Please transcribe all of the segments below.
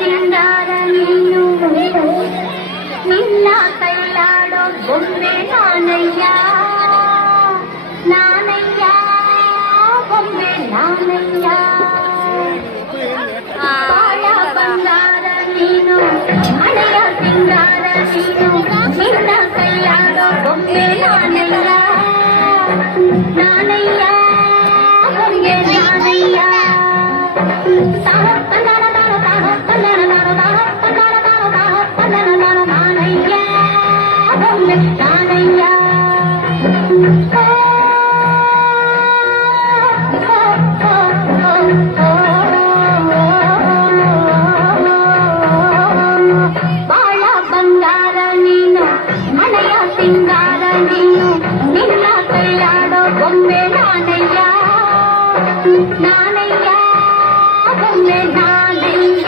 ಸಿಂಗಾರ ನೀನು ನಿನ್ನ ಕೈಲಾಡೋ ಬೊಂಬೆ ನಾನಯ್ಯ ನಾನಯ್ಯ ಬೊಂಬೆ ನಾನಯ್ಯ ಬಾಳ ಬಂಗಾರ ನೀನು ಹಣೆಯ ಸಿಂಗಾರ ನೀನು ನಿನ್ನ ಕೈಲಾಡೋ ಬೊಂಬೆ ನಾನಯ್ಯ ನಾನಯ್ಯ ಬೊಂಬೆ ನಾನಯ್ಯ ಬಾಳ ಬಂಗಾರ ನೀನು ಮನೆಯ ಸಿಂಗಾರ ನೀನು ನಿನ್ನ ಕೈಲಾಡೋ ಬೊಂಬೆ ನಾನಯ್ಯ ನಾನಯ್ಯ ಬೊಂಬೆ ನಾನಯ್ಯ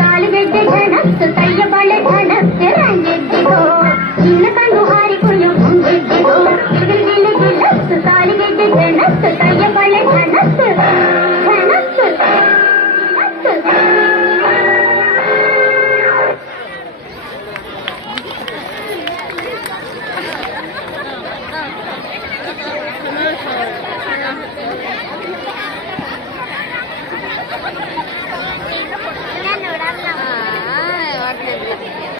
ಕಾಲಿಗೆಡ್ಡೆ ಘನತ್ತು ಕೈಯ ಬಳೆ ಘನತ್ತು ರಂಗೆದ್ದಿಗೋ ಇನ್ನು